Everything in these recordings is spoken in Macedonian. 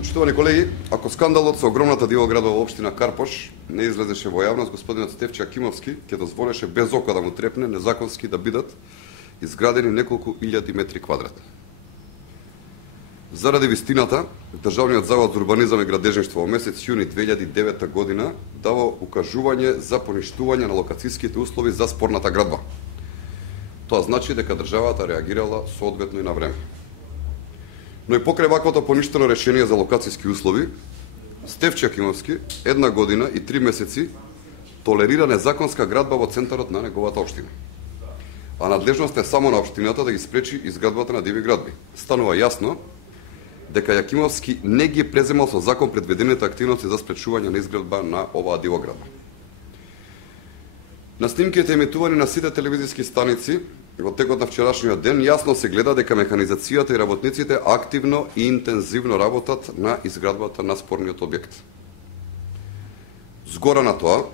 Почитувани колеги, ако скандалот со огромната дивоградба во општина Карпош не излезеше во јавност, господинот Стефче Акимовски ќе дозволеше без око да му трепне незаконски да бидат изградени неколку илјади метри квадратни. Заради вистината, Државниот завод за урбанизам и градежништво во месец јуни 2009 година дава укажување за поништување на локацијските услови за спорната градба. Тоа значи дека државата реагирала соодветно и на време. Но и покрај ваквото поништено решение за локацијски услови, Стефче Акимовски една година и 3 месеци толерира незаконска градба во центарот на неговата општина. А надлежност е само на општината да ги спречи изградбата на диви градби. Станува јасно дека Јакимовски не ги преземал со закон предвидените активности за спречување на изградба на оваа дивоградба. На снимките емитувани на сите телевизиски станици во текот на вчерашниот ден јасно се гледа дека механизацијата и работниците активно и интензивно работат на изградбата на спорниот објект. Згора на тоа,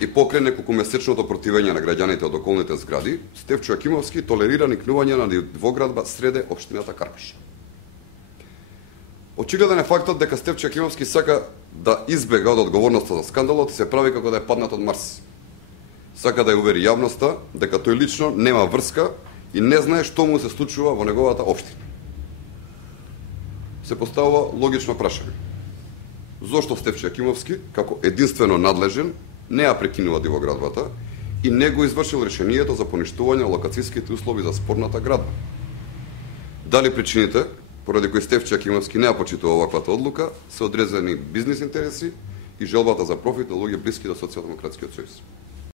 и покрај неколкумесечното противење на граѓаните од околните згради, Стефче Акимовски толерира никнување на дивоградба среде општината Карпош. Очигледен е фактот дека Стефче Акимовски сака да избега од одговорноста за скандалот и се прави како да е паднат од Марс. Сака да ја увери јавноста дека тој лично нема врска и не знае што му се случува во неговата општина. Се поставува логично прашање. Зошто Стефче Акимовски, како единствено надлежен, не ја прекинува дивоградбата и не го извршил решението за поништување на локацијските услови за спорната градба? Дали причините поради кои Стефче Акимовски не ја почитува оваквата одлука се одрезани бизнис интереси и желбата за профит на луѓе блиски до Социјалдемократскиот сојуз?